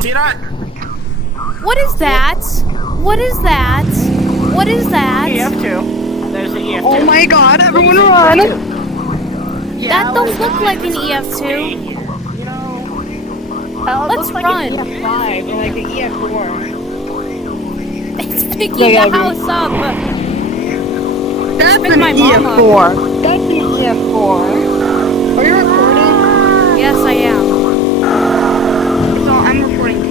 See that? What is that? What is that? What is that? EF2. There's the EF2. Oh my god, everyone run! That don't look like an EF2. You know, Let's run. Like an EF5 or like an EF4. It's picking the house up. That's Pick an my mama. EF4. That's an EF4. Are you recording? Yes, I am. So I'm recording too.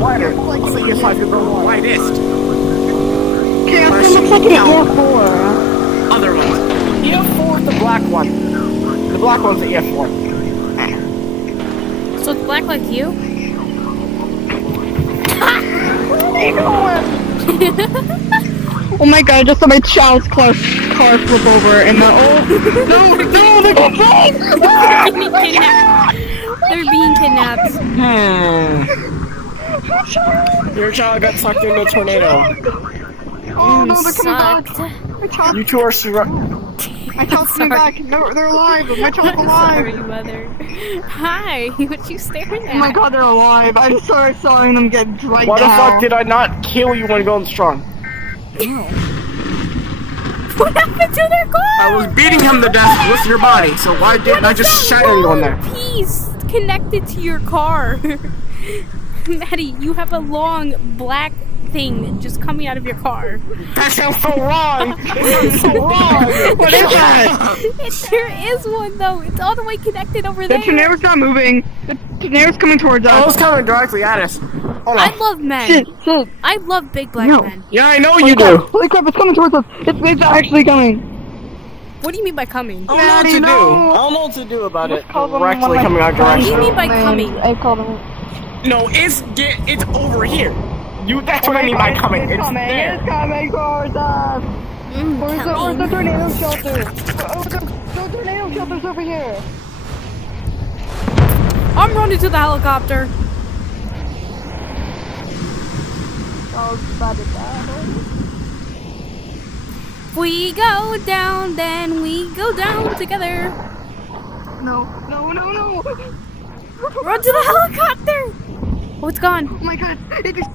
Wider. Looks like EF5 you're the widest. Okay, that looks like an EF4. Other one. EF4 is the black one. The black one's the EF4. So it's black like you? Oh my god, I just saw my child's car flip over and no, they're getting They're being kidnapped. Your child got sucked into a tornado. Oh no, they're coming Sucked. back. My child, You two are surrounded. my child's coming back. They're alive. My child's Sorry, alive. mother. Hi, what you staring at? Oh my god, they're alive. I just started sawing them get dragged Why the down. fuck did I not kill you when going strong? What happened to their car? I was beating him to death with your body, so why didn't I just shatter you on there? Piece connected to your car. Maddie, you have a long black thing just coming out of your car. That sounds so wrong! It sounds so wrong! What is that? There is one though. It's all the way connected over The there. tornado's not moving. The tornado's coming towards I us. was coming directly at us. Hold I on. love men. Shit. I love big black No. men. Yeah, I know Holy you crap, do. holy crap, it's coming towards us. It's actually coming. What do you mean by coming? I don't know what to do. I don't know what to do about it. Called them Directly one of my coming out What do direction. you mean by friends. coming? I called them. No, it's over here. That's what I mean by coming. It's there. It's coming towards us. Where's the tornado shelter? Oh, the tornado shelter's over here. I'm running to the helicopter. Oh, bad at that. If we go down, then we go down together. No. Run to the helicopter. Oh, it's gone. Oh my god, it just...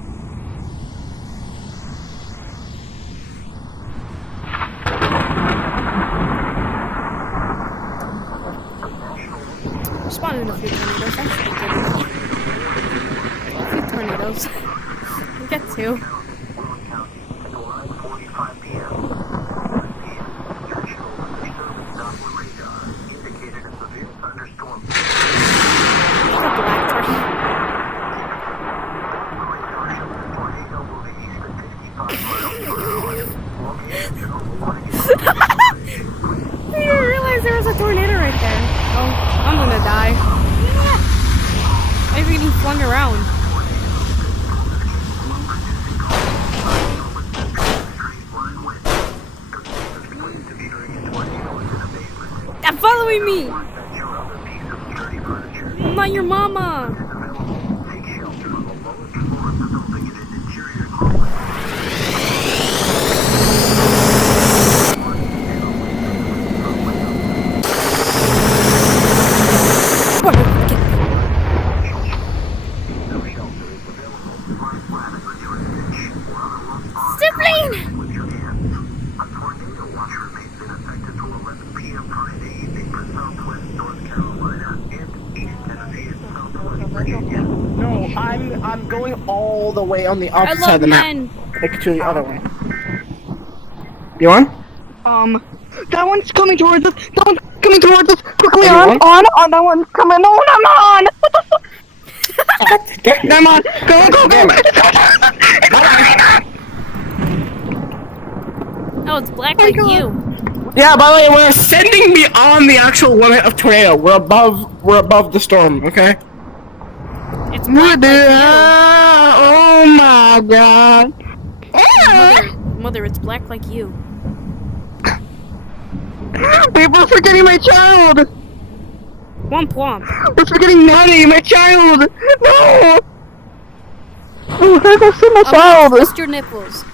Spawned in a few tornadoes. That should be good enough. A few tornadoes. We'll get two. It's a black tornado. I didn't realize there was a tornado right there. Oh, I'm gonna die. I'm getting flung around. Stop following me! I'm not your mama! Sibling! No, I'm going all the way on the I opposite side love of the men. map. Like to the other way. You on? That one's coming towards us. That one's coming towards us. Quickly, Are you on. That one's coming. No, I'm not on. What the fuck? I'm on. Go. Oh, it's black like God. you. Yeah, by the way, we're ascending beyond the actual limit of tornado. We're above the storm, okay? It's black like Oh my god. you. Mother, it's black like you. People are forgetting my child. Womp womp. We're forgetting Maddie, my child. No. Oh, I go see my child. Twist your nipples.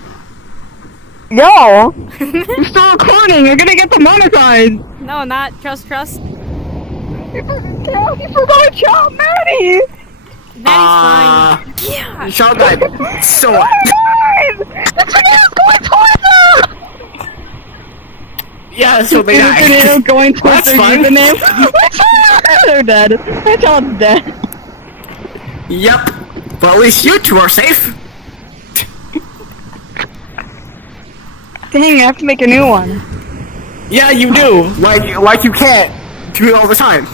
Yo. You're still recording. You're gonna get demonetized. No, not. Trust. You forgot my child, Maddie. Maddie's fine. Yeah. Your child died. So what? The tornado's going towards us! Yeah, so they The died. tornado going towards That's their fun. username. My child! They're dead. My child's dead. Yep. But at least you two are safe. Dang, I have to make a new one. Yeah, you do. Like you can't do it all the time.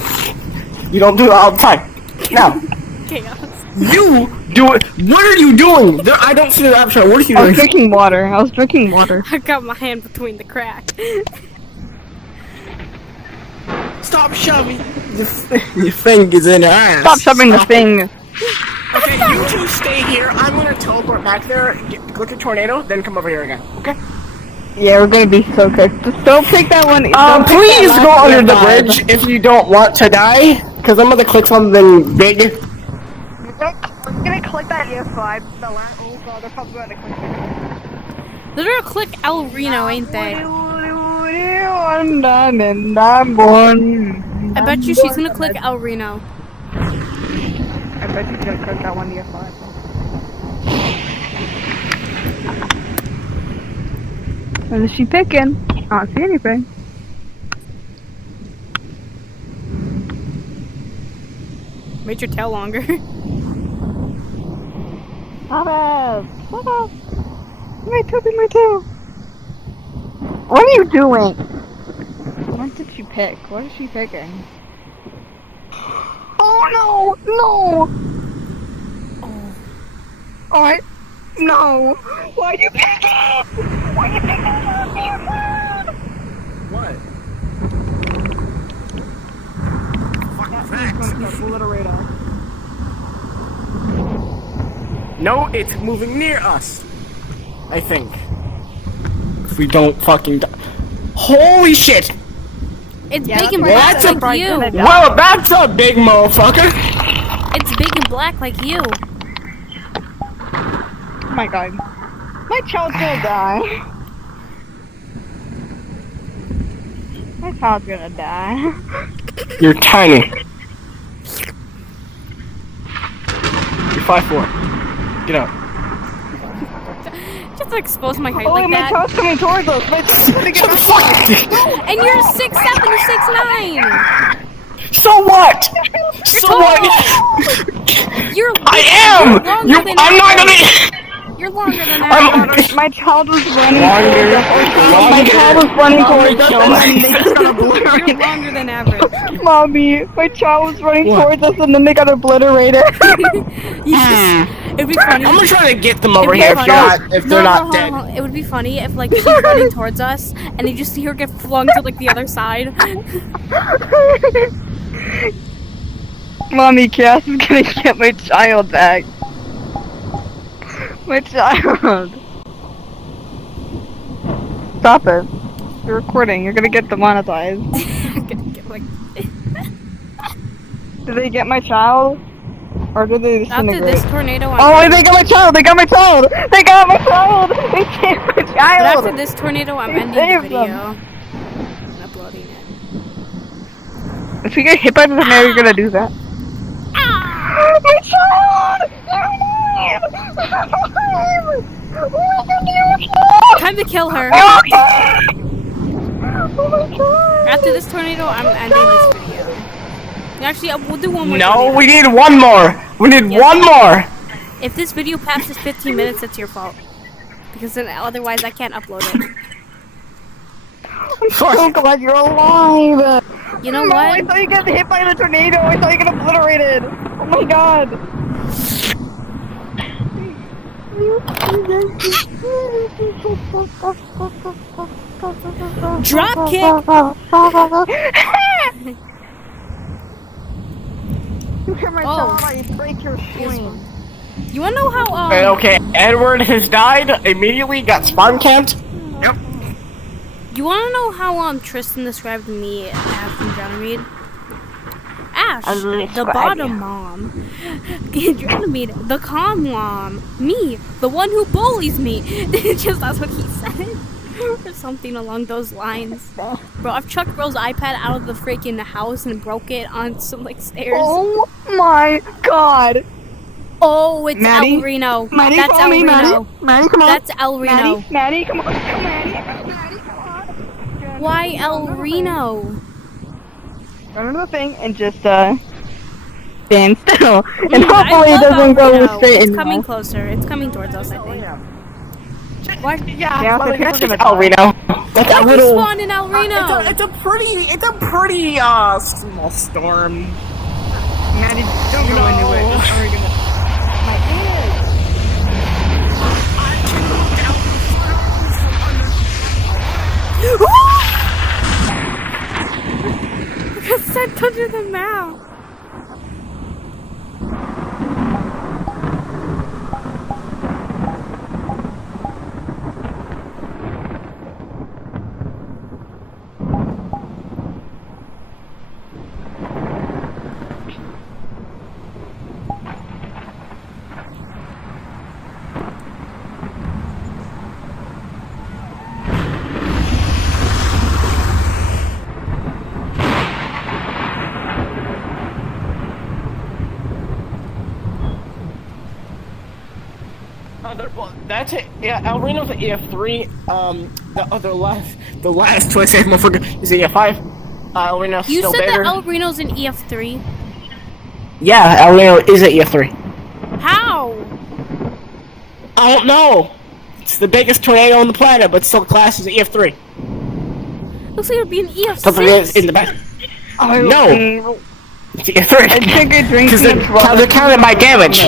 You don't do it all the time. Now, Chaos. you do it. What are you doing? I don't see the rapture. What are you I was doing? drinking water. I was drinking water. I got my hand between the crack. Stop shoving. Your fingers in her ass. Stop shoving the thing. Okay, you two stay here. I'm gonna teleport back there, click a tornado, then come over here again. Okay? Yeah, we're gonna be so quick. Just don't pick that one. Don't pick Please that go last under the one. bridge if you don't want to die, because I'm gonna click something big. I'm gonna click that EF5. The last. Oh god, they're probably gonna click it. They're gonna click El Reno, ain't they? I bet you she's gonna click El Reno. I bet she's gonna click that one EF5. What is she picking? I don't see anything. Made your tail longer. Stop it! Stop! My tail! What are you doing? What did she pick? What is she picking? Oh no! No! Oh. Alright. No! Why are you picking? Why are you picking that? What? Obliterate us. No, it's moving near us. I think. If we don't fucking die. Holy shit! It's Yeah, big and that's black why I like said you. it. Well, that's a big motherfucker. It's big and black like you. Oh my god. My child's gonna die. My child's gonna die. You're tiny. You're 5'4". Get out. Just expose my height Oh, like my that. child's coming towards us. My child's gonna get back. And you're 6'7", 6'9". So what? So what? You're I am! longer You, than I'm not average. gonna... You're longer than I'm- average. My child was running Longer, towards us. My child was running towards us and then they just got You're obliterated. longer than average. Mommy, my child was running What? towards us and then they got obliterated. It'd be funny. I'm gonna try to get them over It'd be here funny. if they're No, not hold dead. on. It would be funny if like she's running towards us and you just see her get flung to like the other side. Mommy, Cass is gonna get my child back. My child. Stop it. You're recording. You're gonna get demonetized. I'm gonna get, like, Did they get my child? Or did they after disintegrate? this tornado, Oh, wait, they got my child! They got my child! They got my child! They saved my but child! after this tornado, I'm They ending the saved video them. and uploading it. If we get hit by the tornado, you're gonna do that. My child! They're alive! They're alive! Oh my god, they're okay! Time to kill her. They're okay! Oh my god! After this tornado, I'm ending this video. Actually, we'll do one more. No, tornado. we need one more. We need Yes. one more. If this video passes 15 minutes, it's your fault. Because then otherwise, I can't upload it. I'm so glad you're alive! You know No, I what? thought you got hit by the tornado! I thought you got obliterated! Oh my god! Drop kick. You hit my Oh. jaw, I break your swing. You wanna know how? Okay, Edward has died. Immediately got spawn camped. Yep. You wanna know how Tristan described me after Ganymede? Ash, the bottom mom. Ganymede, the calm mom. Me, the one who bullies me. Just that's what he said. Or something along those lines. Bro, I've chucked Bro's iPad out of the freaking house and broke it on some like stairs. Oh my god! Oh, it's Maddie? El Reno. Maddie, That's follow El me, Reno. Maddie, come on. That's El Reno. Maddie, come on. Maddie, come on. Why El Reno? Run into the thing and just, stand still. And I hopefully it love doesn't El go Reno. straight It's in coming there. closer. It's coming towards us, I think. What? Yeah, Yeah, well, so it's that's El Reno. Like a Why'd you little. spawn in El Reno? It's a pretty small storm. Maddie, don't go into it. It's already gonna... My ears. I got sent under the map. That's it. Yeah, El Reno's at EF3. The last choice I forgot is EF5. El Reno's You still said there. that El Reno's in EF3. Yeah, El Reno is at EF3. How? I don't know. It's the biggest tornado on the planet, but still classed as EF3. Looks like it'll be an Something is EF6. in the back. I No. It's EF3. I think I drink Because too much water. they're counted by damage.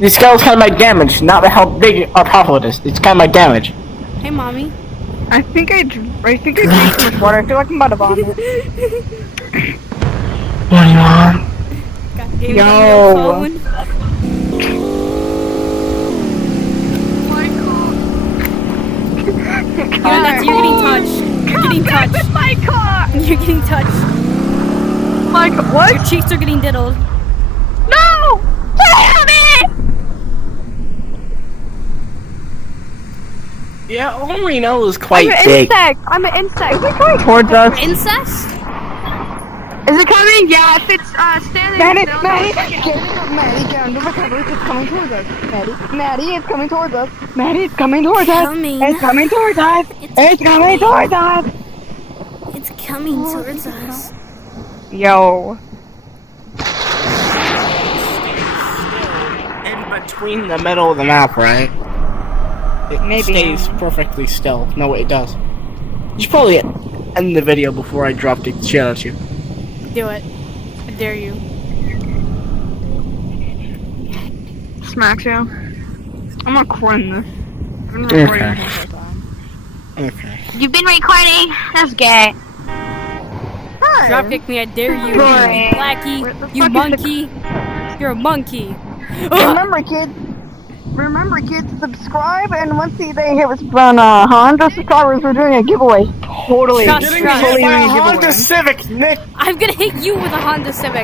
These scales count by damage, not how big or powerful it is. It's counted by damage. Hey, mommy. I think I drink too much water. I feel like I'm about to vomit. What do you want? Got game Yo. on your phone. Yeah, that's you getting touched. You're getting touched. My car! You're getting touched. My car! What? Your cheeks are getting diddled. No! Help me! Yeah, El Reno is quite I'm an big. insect! I'm an insect! Is it coming towards us? Incest? Is it coming? Yeah, if it's standing Maddie, get under the covers. It's coming towards us. Maddie, it's coming towards us. Maddie, it's coming towards us. Coming. It's coming towards us. It's coming towards us. It's coming towards us. Yo. In between the middle of the map, right? It Maybe. stays perfectly still. No, it does. You should probably end the video before I drop the shit at you. Do it. I dare you. Smacks you. I'm gonna quit this. I'm Okay. recording this whole time. Okay. You've been recording? That's gay. Drop kick me, I dare you. Boy. You Where the blackie. fuck You is monkey. You're a monkey. Remember kids, subscribe, and once they hit us on 100 subscribers, we're doing a giveaway. Totally. Trust, Getting trust. hit by a giveaway. Honda Civic, Nick. I'm gonna hit you with a Honda Civic.